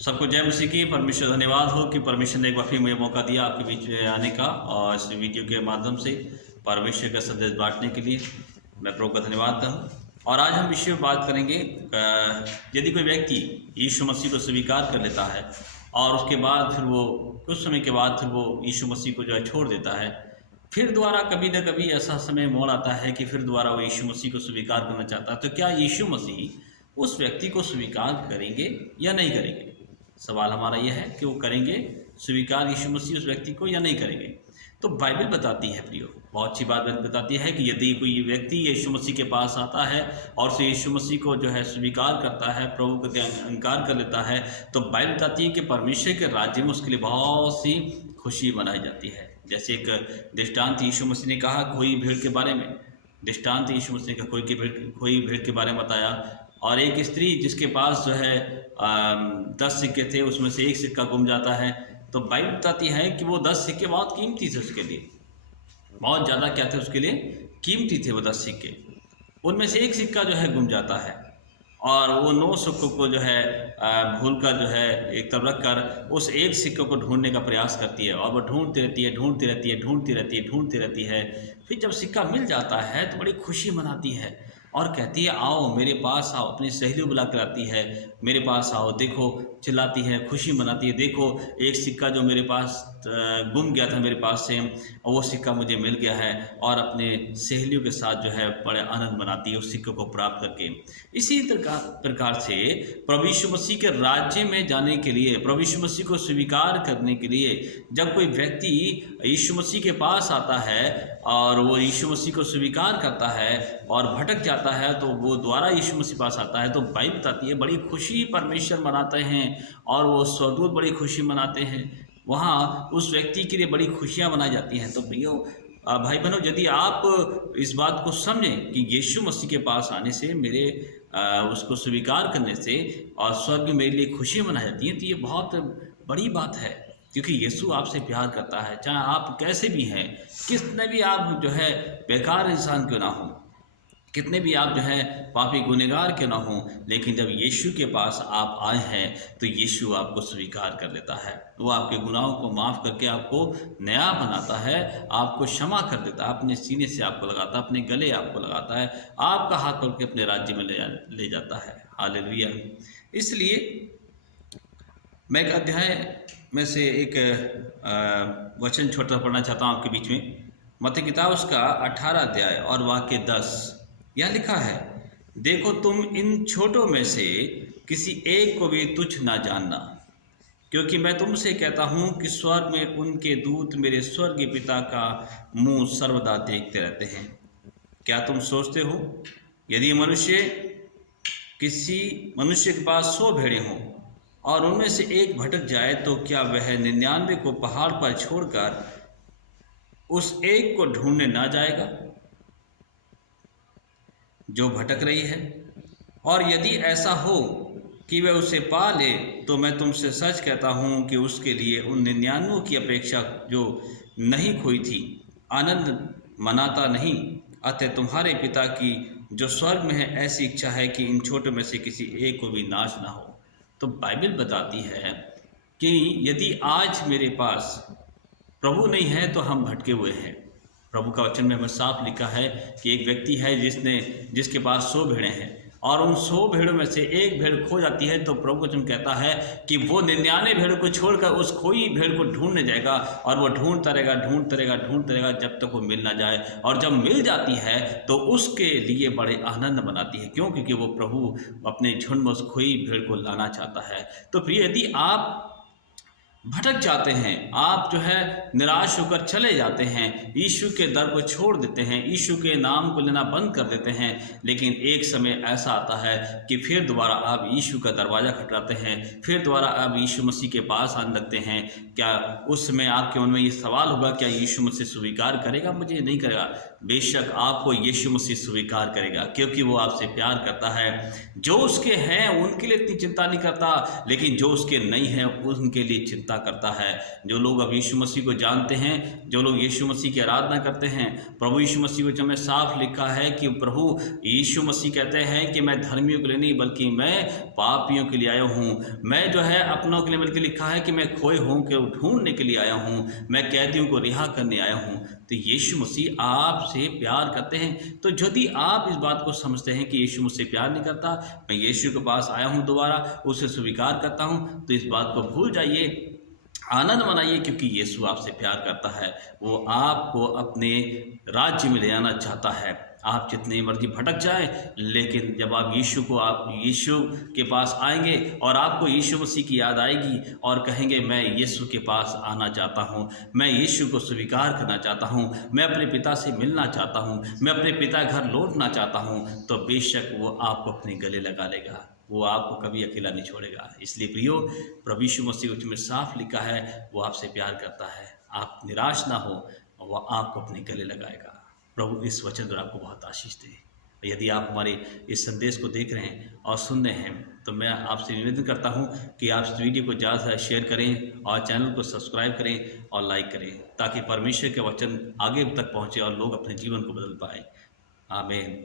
सबको जय मसीह की। परमेश्वर धन्यवाद हो कि परमेश्वर ने एक बार फिर मुझे मौका दिया आपके बीच में आने का और इस वीडियो के माध्यम से परमेश्वर का संदेश बांटने के लिए मैं प्रभु का धन्यवाद करूँ। और आज हम विषय में बात करेंगे यदि कोई व्यक्ति यीशु मसीह को स्वीकार कर लेता है और उसके बाद फिर वो कुछ समय के बाद फिर वो यीशु मसीह को जो है छोड़ देता है, फिर दोबारा कभी न कभी ऐसा समय मोड़ आता है कि फिर दोबारा वो यीशु मसीह को स्वीकार करना चाहता है, तो क्या यीशु मसीह उस व्यक्ति को स्वीकार करेंगे या नहीं करेंगे? सवाल हमारा यह है कि वो करेंगे स्वीकार यीशु मसीह उस व्यक्ति को या नहीं करेंगे। तो बाइबल बताती है प्रियो, बहुत अच्छी बात बताती है कि यदि कोई व्यक्ति यीशु मसीह के पास आता है और से यीशु मसीह को जो है स्वीकार करता है, प्रभु का अंगीकार कर लेता है, तो बाइबल बताती है कि परमेश्वर के राज्य में उसके लिए बहुत सी खुशी मनाई जाती है। जैसे एक दृष्टांत यीशु मसीह ने कहा कोई भीड़ के बारे में, दृष्टांत यीशु मसीह ने कोई भीड़ के बारे में बताया, और एक स्त्री जिसके पास जो है 10 सिक्के थे, उसमें से एक सिक्का गुम जाता है। तो बाइबल बताती है कि वो 10 सिक्के बहुत कीमती थे उसके लिए, बहुत ज़्यादा क्या थे उसके लिए, कीमती थे वो 10 सिक्के। उनमें से एक सिक्का जो है गुम जाता है और वो 9 सिक्कों को जो है भूल कर जो है एक तरफ रख कर उस एक सिक्के को ढूंढने का प्रयास करती है, और वो ढूंढती रहती है, ढूंढती रहती है, ढूंढती रहती है, ढूंढती रहती है। फिर जब सिक्का मिल जाता है तो बड़ी खुशी मनाती है और कहती है आओ मेरे पास आओ, अपनी सहेली बुला कर आती है, मेरे पास आओ, देखो, चिल्लाती है, खुशी मनाती है, देखो एक सिक्का जो मेरे पास गुम गया था मेरे पास से, और वो सिक्का मुझे मिल गया है, और अपने सहेलियों के साथ जो है बड़े आनंद मनाती है उस सिक्के को प्राप्त करके। इसी प्रकार से प्रभु यीशु मसीह के राज्य में जाने के लिए, प्रभु यीशु मसीह को स्वीकार करने के लिए जब कोई व्यक्ति यीशु मसीह के पास आता है और वो यीशु मसीह को स्वीकार करता है और भटक जाता है, तो वो दोबारा यीशु मसीह पास आता है, तो बाइबल बताती है बड़ी खुशी परमेश्वर मनाते हैं और वो स्वर्गदूत बड़ी खुशी मनाते हैं, वहाँ उस व्यक्ति के लिए बड़ी खुशियाँ मनाई जाती हैं। तो भैया भाई बहनों, यदि आप इस बात को समझें कि यीशु मसीह के पास आने से, मेरे उसको स्वीकार करने से और स्वर्ग में मेरे लिए खुशी मनाई जाती है, तो ये बहुत बड़ी बात है, क्योंकि यीशु आपसे प्यार करता है। चाहे आप कैसे भी हैं, कितने भी आप जो है बेकार इंसान क्यों ना हो, कितने भी आप जो है पापी गुनहगार क्यों ना हो, लेकिन जब यीशु के पास आप आए हैं तो यीशु आपको स्वीकार कर लेता है। वो आपके गुनाहों को माफ़ करके आपको नया बनाता है, आपको क्षमा कर देता है, अपने सीने से आपको लगाता है, अपने गले आपको लगाता है, आपका हाथ पकड़ के अपने राज्य में ले जाता है। हालेलुया। इसलिए मैं एक अध्याय में से एक वचन छोटा पढ़ना चाहता हूँ आपके बीच में। मत्ती किताब उसका 18 अध्याय और वाक्य 10, यह लिखा है, देखो तुम इन छोटों में से किसी एक को भी तुच्छ ना जानना, क्योंकि मैं तुमसे कहता हूँ कि स्वर्ग में उनके दूत मेरे स्वर्गीय पिता का मुंह सर्वदा देखते रहते हैं। क्या तुम सोचते हो यदि किसी मनुष्य के पास 100 भेड़ें हों और उनमें से एक भटक जाए, तो क्या वह 99 को पहाड़ पर छोड़कर उस एक को ढूंढने ना जाएगा जो भटक रही है? और यदि ऐसा हो कि वह उसे पा ले, तो मैं तुमसे सच कहता हूँ कि उसके लिए उन 99 की अपेक्षा जो नहीं खोई थी आनंद मनाता नहीं। अतः तुम्हारे पिता की जो स्वर्ग में है ऐसी इच्छा है कि इन छोटों में से किसी एक को भी नाश ना हो। तो बाइबल बताती है कि यदि आज मेरे पास प्रभु नहीं है तो हम भटके हुए हैं। प्रभु का वचन में हमें साफ लिखा है कि एक व्यक्ति है जिसके पास 100 भेड़ें हैं और उन 100 भेड़ों में से एक भेड़ खो जाती है, तो प्रभु वचन कहता है कि वो 99 भेड़ों को छोड़कर उस खोई भेड़ को ढूंढने जाएगा, और वो ढूंढता रहेगा जब तक वो मिल ना जाए, और जब मिल जाती है तो उसके लिए बड़े आनंद मनाती है। क्यों? क्योंकि वो प्रभु अपने झुंड में उस खोई भेड़ को लाना चाहता है। तो प्रिय, यदि आप भटक जाते हैं, आप जो है निराश होकर चले जाते हैं, यीशु के दर को छोड़ देते हैं, यीशु के नाम को लेना बंद कर देते हैं, लेकिन एक समय ऐसा आता है कि फिर दोबारा आप यीशु का दरवाज़ा खटखटाते हैं, फिर दोबारा आप यीशु मसीह के पास आने लगते हैं। क्या उस समय आपके मन में ये सवाल होगा, क्या यीशु मुझसे स्वीकार करेगा, मुझे नहीं करेगा? बेशक आपको यीशु मसीह स्वीकार करेगा, क्योंकि वो आपसे प्यार करता है। जो उसके हैं उनके लिए इतनी चिंता नहीं करता, लेकिन जो उसके नहीं हैं उनके लिए चिंता करता है। जो लोग अब यीशु मसीह को जानते हैं, जो लोग यीशु मसीह की आराधना करते हैं, प्रभु यीशु मसीह को जो में साफ लिखा है कि प्रभु यीशु मसीह कहते हैं कि मैं धर्मियों के लिए नहीं बल्कि मैं पापियों के लिए आया हूँ। मैं जो है अपनों के लिए, बल्कि लिखा है कि मैं खोए हों के ढूंढने के लिए आया हूँ, मैं कैदियों को रिहा करने आया हूँ। तो यीशु मसीह आपसे प्यार करते हैं। तो यदि आप इस बात को समझते हैं कि यीशु मुझसे प्यार नहीं करता, मैं यीशु के पास आया हूँ दोबारा, उसे स्वीकार करता हूँ, तो इस बात को भूल जाइए, आनंद मनाइए, क्योंकि यीशु आपसे प्यार करता है। वो आपको अपने राज्य में ले आना चाहता है। आप जितनी मर्जी भटक जाए, लेकिन जब आप यीशु के पास आएंगे और आपको यीशु मसीह की याद आएगी और कहेंगे मैं यीशु के पास आना चाहता हूँ, मैं यीशु को स्वीकार करना चाहता हूँ, मैं अपने पिता से मिलना चाहता हूँ, मैं अपने पिता घर लौटना चाहता हूँ, तो बेशक वो आपको अपने गले लगा लेगा, वो आपको कभी अकेला नहीं छोड़ेगा। इसलिए प्रियो, प्रभु यीशु मसीह में साफ लिखा है वो आपसे प्यार करता है। आप निराश ना हो, वो आपको अपने गले लगाएगा। प्रभु इस वचन द्वारा आपको बहुत आशीष दे। यदि आप हमारे इस संदेश को देख रहे हैं और सुन रहे हैं, तो मैं आपसे निवेदन करता हूं कि आप इस वीडियो को ज़्यादा से ज़्यादा शेयर करें और चैनल को सब्सक्राइब करें और लाइक करें, ताकि परमेश्वर के वचन आगे तक पहुंचे और लोग अपने जीवन को बदल पाएँ। आमीन।